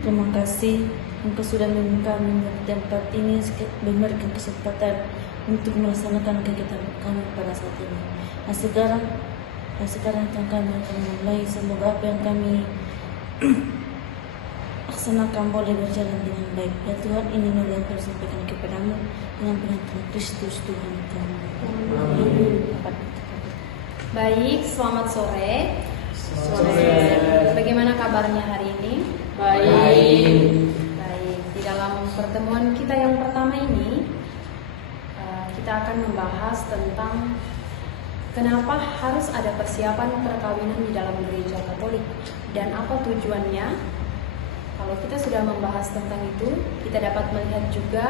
terima kasih Engkau sudah meminta kami di tempat ini, memberikan kesempatan untuk melaksanakan kegiatan kami pada saat ini. Sekarang kami akan mulai. Semoga apa yang kami laksanakan boleh berjalan dengan baik. Ya Tuhan, ini yang kami sampaikan kepadamu dengan penantian Kristus Tuhan kami. Baik, selamat sore. Bagaimana kabarnya hari ini? Baik. Di dalam pertemuan kita yang pertama ini, kita akan membahas tentang kenapa harus ada persiapan perkawinan di dalam gereja Katolik dan apa tujuannya. Kalau kita sudah membahas tentang itu, kita dapat melihat juga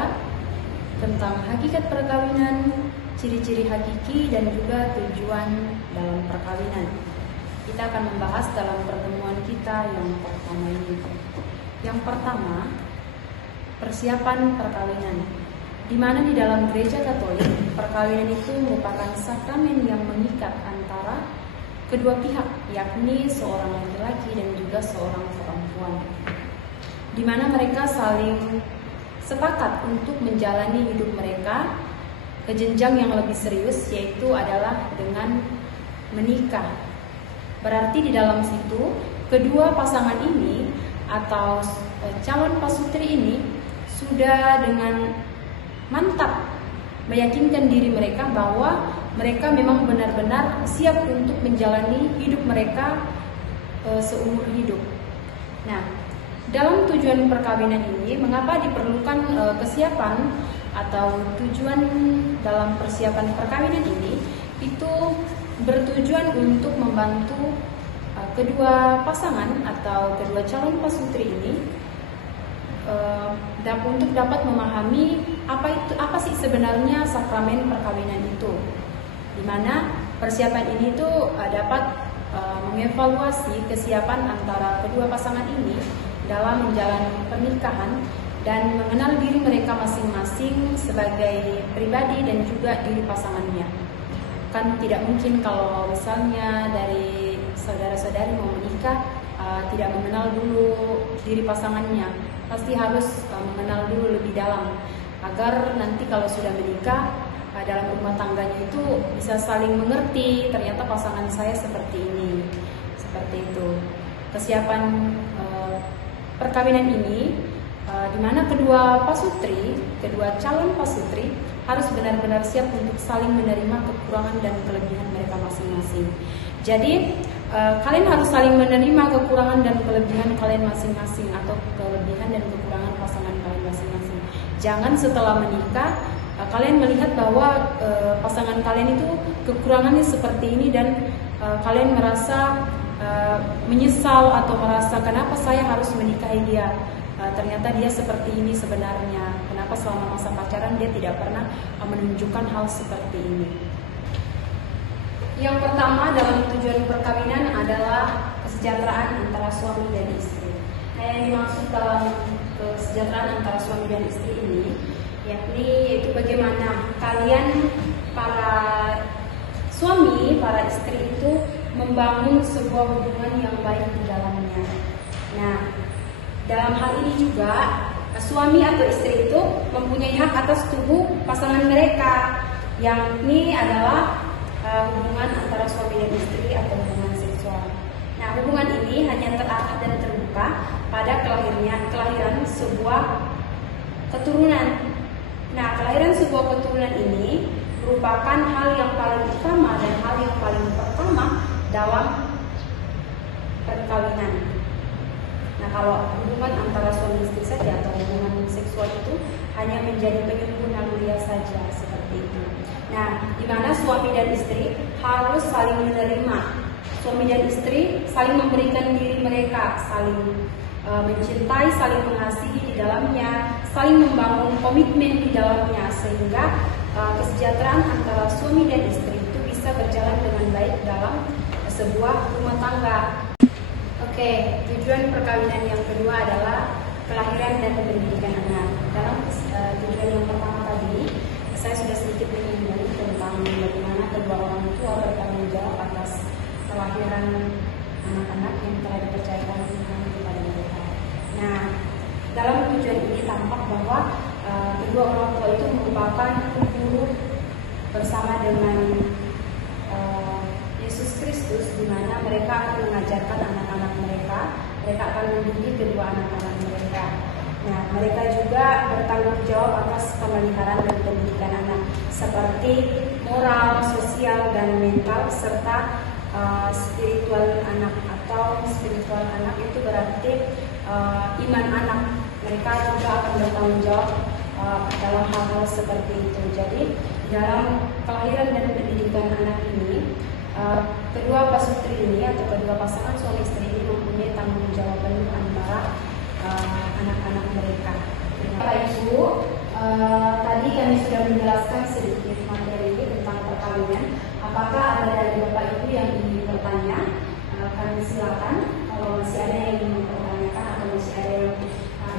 tentang hakikat perkawinan, ciri-ciri hakiki, dan juga tujuan dalam perkawinan. Kita akan membahas dalam pertemuan kita yang pertama ini. Yang pertama, persiapan perkawinan. Di mana di dalam gereja Katolik, perkawinan itu merupakan sakramen yang mengikat antara kedua pihak, yakni seorang laki-laki dan juga seorang perempuan. Di mana mereka saling sepakat untuk menjalani hidup mereka ke jenjang yang lebih serius, yaitu adalah dengan menikah. Berarti di dalam situ kedua pasangan ini atau calon pasutri ini sudah dengan mantap meyakinkan diri mereka bahwa mereka memang benar-benar siap untuk menjalani hidup mereka seumur hidup. Nah, dalam tujuan perkawinan ini, mengapa diperlukan kesiapan atau tujuan dalam persiapan perkawinan ini? Itu bertujuan untuk membantu kedua pasangan atau kedua calon pasutri ini untuk dapat memahami apa sih sebenarnya sakramen perkawinan itu, di mana persiapan ini tuh dapat mengevaluasi kesiapan antara kedua pasangan ini dalam menjalani pernikahan dan mengenal diri mereka masing-masing sebagai pribadi dan juga diri pasangannya. Kan tidak mungkin kalau misalnya dari saudara-saudari mau menikah tidak mengenal dulu diri pasangannya. Pasti harus mengenal dulu lebih dalam agar nanti kalau sudah menikah dalam rumah tangganya itu bisa saling mengerti, ternyata pasangan saya seperti ini, seperti itu. Kesiapan perkawinan ini di mana kedua calon pasutri harus benar-benar siap untuk saling menerima kekurangan dan kelebihan mereka masing-masing. Jadi kalian harus saling menerima kekurangan dan kelebihan kalian masing-masing atau kelebihan dan kekurangan pasangan kalian masing-masing. Jangan setelah menikah kalian melihat bahwa pasangan kalian itu kekurangannya seperti ini dan kalian merasa menyesal atau merasa kenapa saya harus menikahi dia. Ternyata dia seperti ini sebenarnya. Kenapa selama masa pacaran dia tidak pernah menunjukkan hal seperti ini. Yang pertama dalam tujuan perkawinan adalah kesejahteraan antara suami dan istri. Nah, yang dimaksud dalam kesejahteraan antara suami dan istri ini yaitu bagaimana kalian para suami, para istri itu membangun sebuah hubungan yang baik di dalamnya. Nah, dalam hal ini juga suami atau istri itu mempunyai hak atas tubuh pasangan mereka, yang ini adalah hubungan antara suami dan istri atau hubungan seksual. Nah, hubungan ini hanya terarah dan terbuka pada kelahiran sebuah keturunan. Nah, kelahiran sebuah keturunan ini merupakan hal yang paling utama dan hal yang paling pertama dalam perkawinan. Nah, kalau hubungan antara suami istri saja atau hubungan seksual itu hanya menjadi penyempurna naluriah saja seperti itu. Nah, di mana suami dan istri harus saling menerima. Suami dan istri saling memberikan diri mereka, saling mencintai, saling mengasihi di dalamnya, saling membangun komitmen di dalamnya sehingga kesejahteraan antara suami dan istri itu bisa berjalan dengan baik dalam sebuah rumah tangga. Oke, tujuan perkawinan yang kedua adalah kelahiran dan pendidikan anak. Dalam tujuan yang pertama tadi, saya sudah sedikit menyinggung tentang bagaimana kedua orang tua bertanggung jawab atas kelahiran anak-anak yang telah dipercayakan Tuhan kepada tampak bahwa kedua orang tua itu merupakan guru bersama dengan Yesus Kristus, di mana mereka akan mengajarkan anak-anak mereka, mereka akan mendidik kedua anak-anak mereka. Nah, mereka juga bertanggung jawab atas pemeliharaan dan pendidikan anak, seperti moral, sosial, dan mental, serta spiritual anak. Atau spiritual anak itu berarti iman anak. Mereka juga akan bertanggung jawab dalam hal-hal seperti itu. Jadi dalam kelahiran dan pendidikan anak ini, kedua pasutri ini atau kedua pasangan suami istri ini mempunyai tanggung jawab penuh antara anak-anak mereka. Bapak Ibu, tadi kami sudah menjelaskan sedikit materi tentang perkawinan. Apakah ada dari Bapak Ibu yang ingin bertanya? Kami silakan. Kalau masih ada yang ingin mempertanyakan atau masih ada yang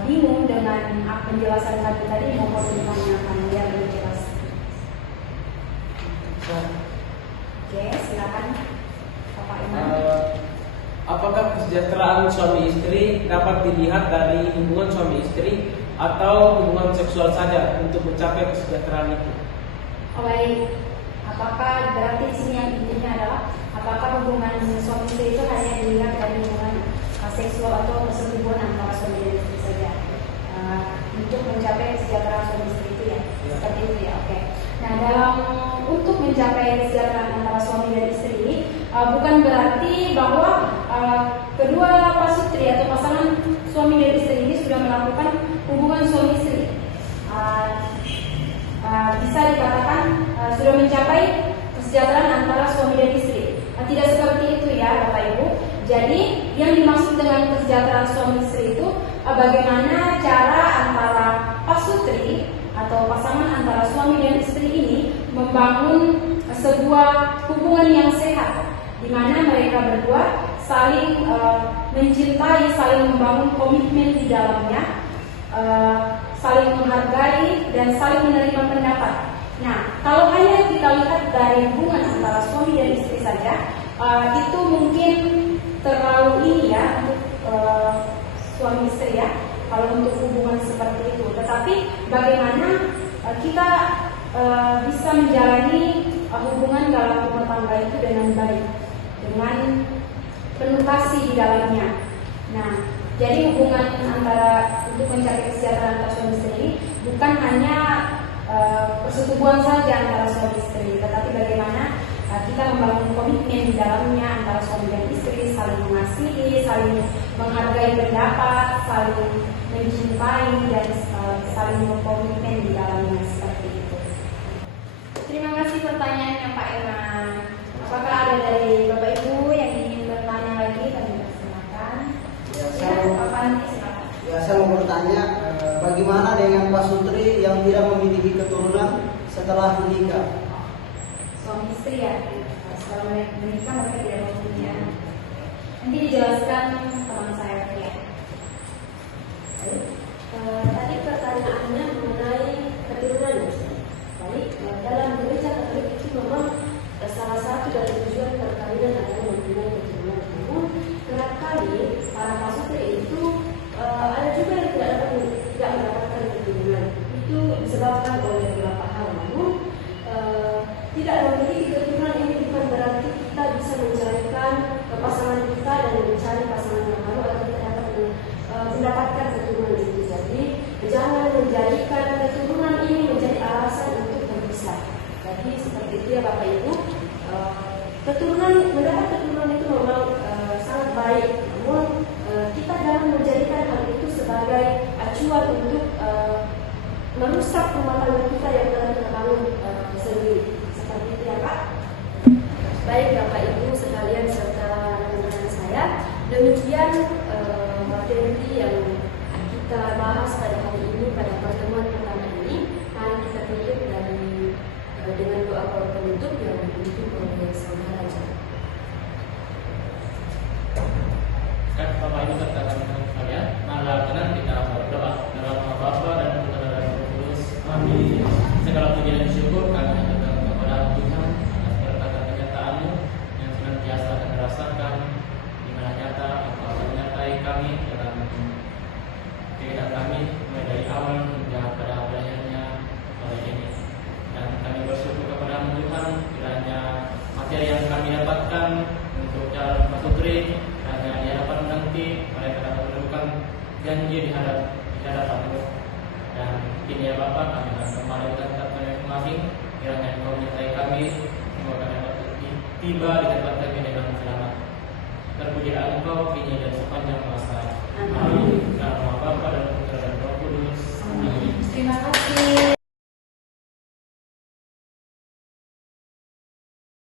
bingung dengan penjelasan kami tadi, mohon ditanyakan biar lebih jelas. Oke, silakan Bapak Iman. Apakah kesejahteraan suami istri dapat dilihat dari hubungan suami istri atau hubungan seksual saja untuk mencapai kesejahteraan itu? Baik, apakah berarti di sini yang intinya adalah apakah hubungan suami istri itu hanya dilihat dari hubungan seksual atau persetubuhan antara suami dan istri saja untuk mencapai kesejahteraan suami istri itu ya? Seperti itu ya, oke. Nah, dalam untuk mencapai kesejahteraan antara suami dan istri ini bukan berarti bahwa kedua pasutri atau pasangan suami dan istri ini sudah melakukan hubungan suami istri. Bisa dikatakan sudah mencapai kesejahteraan antara suami dan istri. Tidak seperti itu ya Bapak Ibu. Jadi yang dimaksud dengan kesejahteraan suami istri itu bagaimana cara antara pasutri atau pasangan antara suami dan istri ini membangun sebuah hubungan yang sehat, di mana mereka berdua saling mencintai, saling membangun komitmen di dalamnya, saling menghargai dan saling menerima pendapat. Nah, kalau hanya kita lihat dari hubungan antara suami dan istri saja, itu mungkin terlalu ini ya untuk suami istri ya, kalau untuk hubungan seperti itu. Tetapi bagaimana kita bisa menjalani hubungan dalam rumah tangga itu dengan baik, dengan penuh kasih di dalamnya. Nah, jadi hubungan antara untuk mencapai kesejahteraan antara suami istri ini bukan hanya persetubuhan saja antara suami istri, tetapi bagaimana kita membangun komitmen di dalamnya antara suami dan istri, saling mengasihi, saling menghargai pendapat, saling mencintai dan saling berkomitmen di dalamnya seperti itu. Terima kasih pertanyaannya Pak Eman. Apakah ada dari Bapak Ibu yang ingin bertanya lagi? Kami persilakan. Pak Panti, silakan. Ya, saya mau bertanya, bagaimana dengan pasutri yang tidak memiliki keturunan setelah menikah? Suami istri ya, setelah menikah mereka tidak mempunyai anak. Nanti dijelaskan teman saya ya. Tadi pertanyaannya mengenai keturunan. Baik, dalam gereja Katolik itu memang salah satu dari tujuan perkawinan adalah mempunyai keturunan. Namun kerap kali para pasutri itu ada juga yang tidak mendapatkan keturunan. Itu disebabkan oleh beberapa hal. Namun tidak memiliki keturunan ini bukan berarti kita bisa menceraikan pasangan kita dan mencari pasangan yang baru agar kita dapat mendapatkan keturunan itu. Jadi jangan menjadikan keturunan ini menjadi alasan untuk berpisah. doakan untuk calon pasutri agar di hadapan nanti mereka dapat melakukan janji di hadapan-Mu. Dan kini ya Bapak, kami akan kembali ke tempat kami masing-masing. Kiranya Engkau menyertai kami, semoga kami dapat tiba di tempat kami dengan selamat. Terpujilah Engkau kini dan sepanjang masa. Amin.